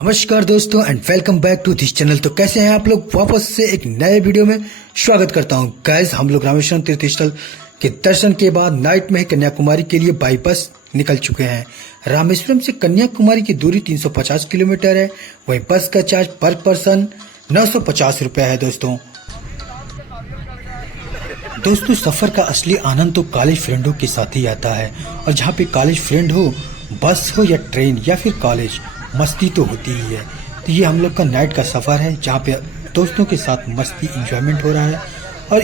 नमस्कार दोस्तों and welcome back to this channel. तो कैसे हैं आप लोग, वापस से एक नए वीडियो में स्वागत करता हूं। गाइस, हम लोग रामेश्वरम तीर्थ स्थल के दर्शन के बाद नाइट में ही कन्याकुमारी के लिए बाई बस निकल चुके हैं। रामेश्वरम से कन्याकुमारी की दूरी 350 किलोमीटर है। वहीं बस का चार्ज पर पर्सन 950 रुपया है। दोस्तों सफर का असली आनंद तो कॉलेज फ्रेंडों के साथ ही आता है, और जहाँ पे कॉलेज फ्रेंड हो, बस हो या ट्रेन या फिर कॉलेज, मस्ती तो होती ही है। तो ये हम लोग का नाइट का सफर है, जहाँ पे दोस्तों के साथ मस्ती इंजॉयमेंट हो रहा है। और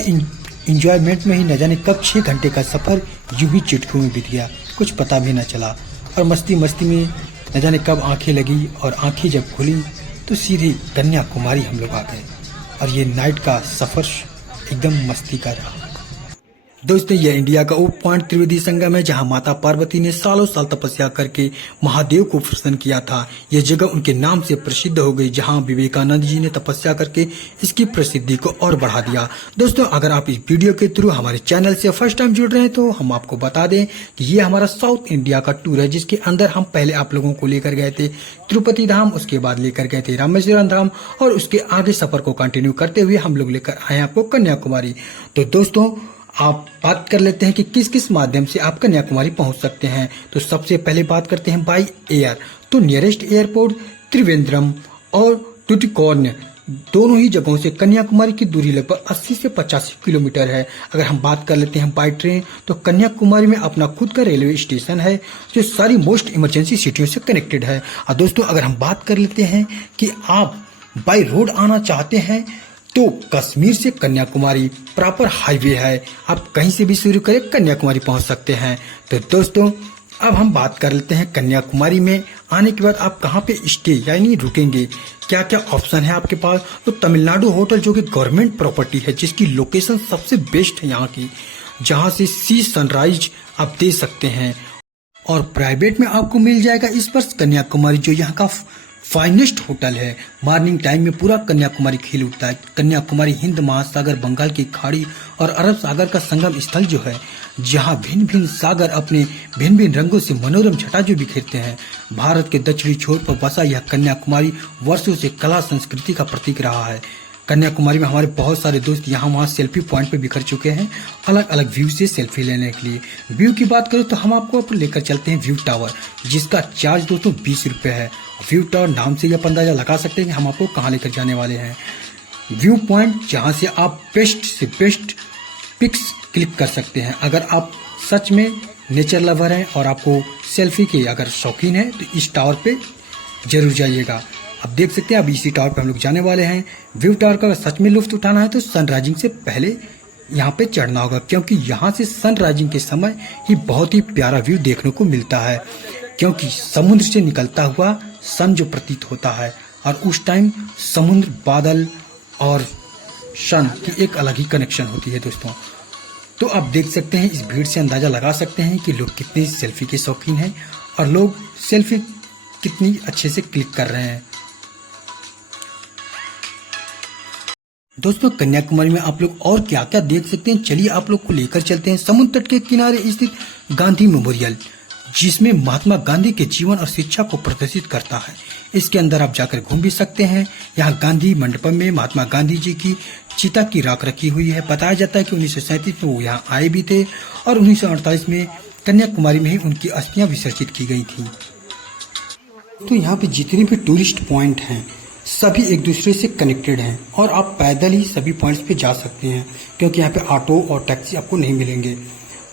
इंजॉयमेंट में ही न जाने कब 6 घंटे का सफर यूं ही चुटकियों में बीत गया, कुछ पता भी न चला। और मस्ती में न जाने कब आंखें लगी, और आंखें जब खुली तो सीधे कन्याकुमारी हम लोग आ गए। और ये नाइट का सफर एकदम मस्ती का रहा। दोस्तों ये इंडिया का उप पॉइंट त्रिवेदी संगम है, जहां माता पार्वती ने सालों साल तपस्या करके महादेव को प्रसन्न किया था। यह जगह उनके नाम से प्रसिद्ध हो गई, जहां विवेकानंद जी ने तपस्या करके इसकी प्रसिद्धि को और बढ़ा दिया। दोस्तों अगर आप इस वीडियो के थ्रू हमारे चैनल से फर्स्ट टाइम जुड़ रहे हैं तो हम आपको बता दें कि ये हमारा साउथ इंडिया का टूर है, जिसके अंदर हम पहले आप लोगों को लेकर गए थे तिरुपति धाम, उसके बाद लेकर गए थे रामेश्वरम धाम, और उसके आगे सफर को कंटिन्यू करते हुए हम लोग लेकर आए आपको कन्याकुमारी। तो दोस्तों आप बात कर लेते हैं कि किस किस माध्यम से आप कन्याकुमारी पहुंच सकते हैं। तो सबसे पहले बात करते हैं बाई एयर। तो नियरेस्ट एयरपोर्ट त्रिवेंद्रम और टुटिकोर्न, दोनों ही जगहों से कन्याकुमारी की दूरी लगभग 80 से 85 किलोमीटर है। अगर हम बात कर लेते हैं बाई ट्रेन, तो कन्याकुमारी में अपना खुद का रेलवे स्टेशन है, जो सारी मोस्ट इमरजेंसी सिटियों से कनेक्टेड है। और दोस्तों अगर हम बात कर लेते हैं कि आप बाई रोड आना चाहते हैं, तो कश्मीर से कन्याकुमारी प्रॉपर हाईवे है, आप कहीं से भी शुरू करें कन्याकुमारी पहुंच सकते हैं। तो दोस्तों अब हम बात कर लेते हैं कन्याकुमारी में आने के बाद आप कहां पे स्टे यानी रुकेंगे, क्या क्या ऑप्शन है आपके पास। तो तमिलनाडु होटल, जो कि गवर्नमेंट प्रॉपर्टी है, जिसकी लोकेशन सबसे बेस्ट है यहाँ की, जहां से सी सनराइज आप दे सकते हैं। और प्राइवेट में आपको मिल जाएगा इस वर्ष कन्याकुमारी, जो यहाँ का फाइनेस्ट होटल है। मॉर्निंग टाइम में पूरा कन्याकुमारी खिल उठता है। कन्याकुमारी हिंद महासागर, बंगाल की खाड़ी और अरब सागर का संगम स्थल जो है, जहां भिन्न भिन्न सागर अपने भिन्न भिन्न रंगों से मनोरम छटा जो बिखेरते हैं। भारत के दक्षिणी छोर पर बसा यह कन्याकुमारी वर्षों से कला संस्कृति का प्रतीक रहा है। कन्याकुमारी में हमारे बहुत सारे दोस्त यहाँ वहाँ सेल्फी पॉइंट पे बिखर चुके हैं, अलग अलग व्यू से सेल्फी लेने के लिए। व्यू की बात करें तो हम आपको लेकर चलते हैं व्यू टावर, जिसका चार्ज दोस्तों 20 रुपये है। व्यू टावर नाम से आप अंदाजा लगा सकते हैं कि हम आपको कहाँ लेकर जाने वाले हैं। व्यू पॉइंट जहाँ से आप बेस्ट से बेस्ट पिक्स क्लिक कर सकते हैं। अगर आप सच में नेचर लवर हैं और आपको सेल्फी के अगर शौकीन है, तो इस टावर पे जरूर जाइएगा। आप देख सकते हैं अब इसी टावर पे हम लोग जाने वाले हैं। व्यू टावर का सच में लुत्फ उठाना है तो सनराइजिंग से पहले यहाँ पे चढ़ना होगा, क्योंकि यहाँ से सनराइजिंग के समय ही बहुत ही प्यारा व्यू देखने को मिलता है, क्योंकि समुद्र से निकलता हुआ सन जो प्रतीत होता है, और उस टाइम समुद्र, बादल और सन की एक अलग ही कनेक्शन होती है दोस्तों। तो आप देख सकते हैं, इस भीड़ से अंदाजा लगा सकते हैं कि लोग कितने सेल्फी के शौकीन हैं और लोग सेल्फी कितनी अच्छे से क्लिक कर रहे हैं। दोस्तों कन्याकुमारी में आप लोग और क्या क्या देख सकते हैं, चलिए आप लोग को लेकर चलते हैं समुद्र तट के किनारे स्थित गांधी मेमोरियल, जिसमें महात्मा गांधी के जीवन और शिक्षा को प्रदर्शित करता है। इसके अंदर आप जाकर घूम भी सकते हैं। यहाँ गांधी मंडपम में महात्मा गांधी जी की चिता की राख रखी हुई है। बताया जाता है कि 1937 में वो यहाँ आए भी थे, और 1948 में कन्याकुमारी में ही उनकी अस्थियां विसर्जित की गई थी। तो यहाँ पे जितने भी टूरिस्ट पॉइंट हैं, सभी एक दूसरे से कनेक्टेड हैं, और आप पैदल ही सभी पॉइंट्स पे जा सकते हैं, क्योंकि यहाँ पे ऑटो और टैक्सी आपको नहीं मिलेंगे,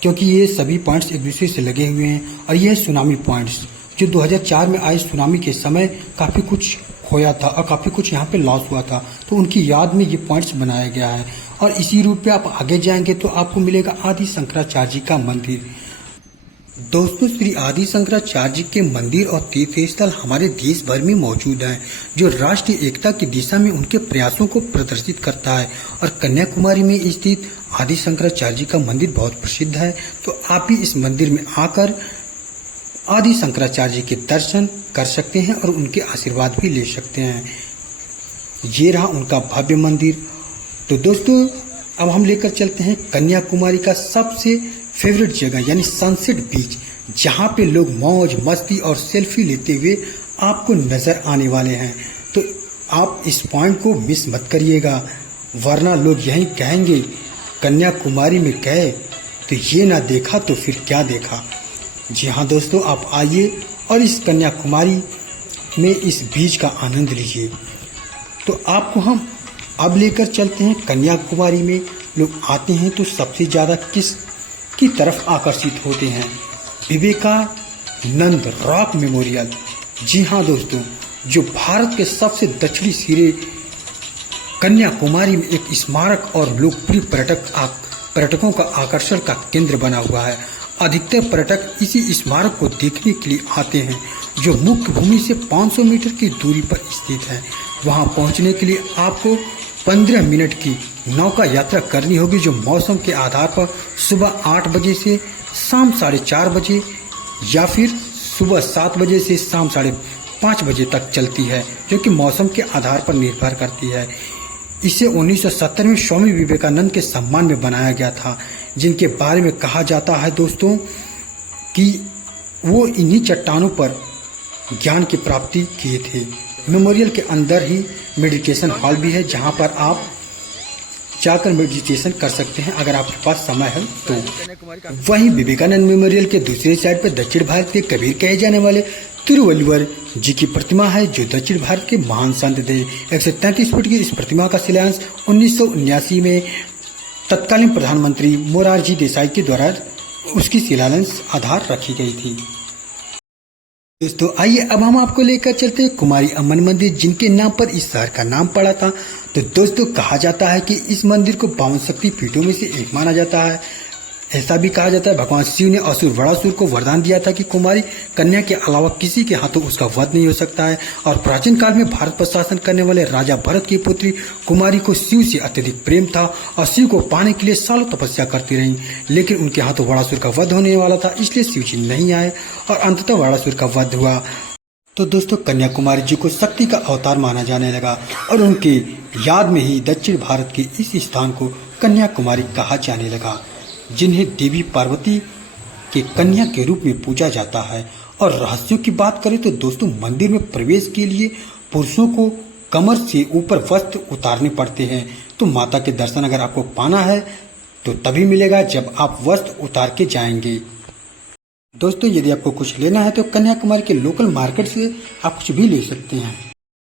क्योंकि ये सभी पॉइंट्स एक दूसरे से लगे हुए हैं। और ये सुनामी पॉइंट्स, जो 2004 में आए सुनामी के समय काफ़ी कुछ खोया था और काफ़ी कुछ यहाँ पे लॉस हुआ था, तो उनकी याद में ये पॉइंट्स बनाया गया है। और इसी रूट पे आप आगे जाएंगे तो आपको मिलेगा आदि शंकराचार्य जी का मंदिर। दोस्तों श्री आदि शंकराचार्य जी के मंदिर और तीर्थ स्थल हमारे देश भर में मौजूद हैं, जो राष्ट्रीय एकता की दिशा में उनके प्रयासों को प्रदर्शित करता है। और कन्याकुमारी में स्थित आदि शंकराचार्य जी का मंदिर बहुत प्रसिद्ध है, तो आप भी इस मंदिर में आकर आदि शंकराचार्य जी के दर्शन कर सकते हैं और उनके आशीर्वाद भी ले सकते हैं। ये रहा उनका भव्य मंदिर। तो दोस्तों अब हम लेकर चलते हैं कन्याकुमारी का सबसे फेवरेट जगह यानी सनसेट बीच, जहाँ पे लोग मौज मस्ती और सेल्फी लेते हुए आपको नजर आने वाले हैं। तो आप इस पॉइंट को मिस मत करिएगा, वरना लोग यही कहेंगे कन्याकुमारी में गए तो ये ना देखा तो फिर क्या देखा। जी हाँ दोस्तों, आप आइए और इस कन्याकुमारी में इस बीच का आनंद लीजिए। तो आपको हम अब लेकर चलते हैं कन्याकुमारी में। लोग आते हैं तो सबसे ज़्यादा किस की तरफ आकर्षित होते हैं? Vivekananda rock memorial. जी हाँ दोस्तों, जो भारत के सबसे दक्षिणी सिरे कन्याकुमारी में एक स्मारक और लोकप्रिय पर्यटकों का आकर्षण का केंद्र बना हुआ है। अधिकतर पर्यटक इसी स्मारक को देखने के लिए आते हैं, जो मुख्य भूमि से 500 मीटर की दूरी पर स्थित है। वहां पहुंचने के लिए आपको 15 मिनट की नौका यात्रा करनी होगी, जो मौसम के आधार पर सुबह 8 बजे से शाम 4:30 बजे या फिर सुबह 7 बजे से शाम 5:30 बजे तक चलती है, जो कि मौसम के आधार पर निर्भर करती है। इसे 1970 में स्वामी विवेकानंद के सम्मान में बनाया गया था, जिनके बारे में कहा जाता है दोस्तों कि वो इन्हीं चट्टानों पर ज्ञान की प्राप्ति किए थे। मेमोरियल के अंदर ही मेडिटेशन हॉल भी है, जहां पर आप जाकर मेडिटेशन कर सकते हैं अगर आपके पास समय है तो। वहीं विवेकानंद मेमोरियल के दूसरे साइड पर दक्षिण भारत के कबीर कहे जाने वाले तिरुवल्लुवर जी की प्रतिमा है, जो दक्षिण भारत के महान संत थे। 133 फुट की इस प्रतिमा का शिलान्यास 1979 में तत्कालीन प्रधानमंत्री मोरारजी देसाई के द्वारा उसकी शिलान्यास आधार रखी गई थी। दोस्तों आइए अब हम आपको लेकर चलते हैं कुमारी अम्मन मंदिर, जिनके नाम पर इस शहर का नाम पड़ा था। तो दोस्तों कहा जाता है कि इस मंदिर को 52 शक्ति पीठों में से एक माना जाता है। ऐसा भी कहा जाता है भगवान शिव ने असुर वड़ासुर को वरदान दिया था कि कुमारी कन्या के अलावा किसी के हाथों उसका वध नहीं हो सकता है। और प्राचीन काल में भारत पर शासन करने वाले राजा भरत की पुत्री कुमारी को शिव से अत्यधिक प्रेम था और शिव को पाने के लिए सालों तपस्या करती रही, लेकिन उनके हाथों वड़ासुर का वध होने वाला था, इसलिए शिव जी नहीं आए और अंततः वड़ासुर का वध हुआ। तो दोस्तों कन्याकुमारी जी को शक्ति का अवतार माना जाने लगा और उनकी याद में ही दक्षिण भारत के इस स्थान को कन्याकुमारी कहा जाने लगा, जिन्हें देवी पार्वती के कन्या के रूप में पूजा जाता है। और रहस्यों की बात करें तो दोस्तों मंदिर में प्रवेश के लिए पुरुषों को कमर से ऊपर वस्त्र उतारने पड़ते हैं। तो माता के दर्शन अगर आपको पाना है तो तभी मिलेगा जब आप वस्त्र उतार के जाएंगे। दोस्तों यदि आपको कुछ लेना है तो कन्याकुमारी के लोकल मार्केट से आप कुछ भी ले सकते हैं।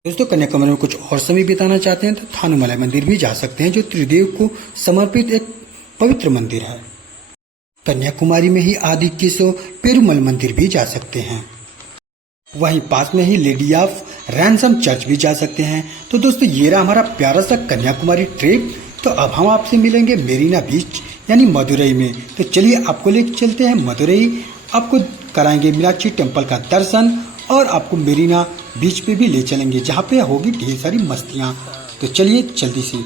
दोस्तों कन्याकुमारी में कुछ और समय बिताना चाहते हैं तो थानुमलाई मंदिर भी जा सकते हैं, जो त्रिदेव को समर्पित एक पवित्र मंदिर है। कन्याकुमारी में ही आदि केशव पेरुमल मंदिर भी जा सकते हैं। वहीं पास में ही लेडी ऑफ रैनसम चर्च भी जा सकते हैं। तो दोस्तों ये रहा हमारा प्यारा सा कन्याकुमारी ट्रिप। तो अब हम आपसे मिलेंगे मेरीना बीच यानी मदुरई में। तो चलिए आपको लेकर चलते हैं मदुरई, आपको कराएंगे मीनाक्षी टेम्पल का दर्शन और आपको मेरीना बीच पे भी ले चलेंगे, जहाँ पे होगी ढेर सारी मस्तियाँ। तो चलिए जल्दी से